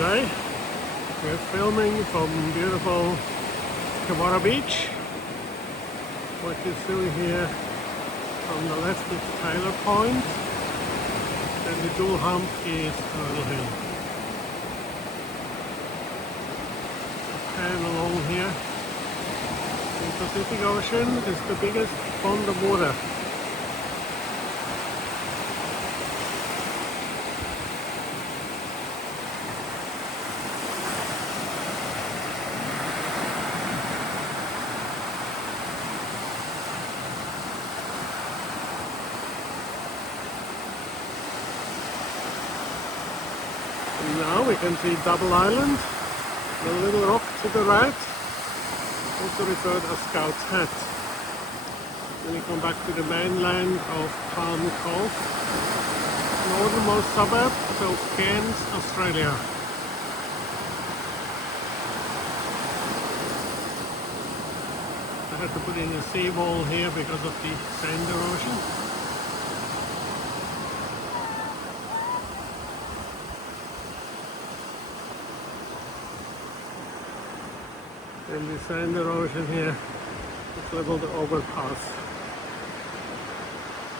today. We're filming from beautiful Cairns Beach. What you see here on the left is Taylor Point, and the dual hump is Hurdle Hill. And along here, the Pacific Ocean is the biggest pond of water. And now we can see Double Island, the little rock to the right, also referred as Scout's Hat. Then we come back to the mainland of Palm Cove, northernmost suburb of Cairns, Australia. I had to put in a seawall here because of the sand erosion. And the sand erosion here is level the overpass.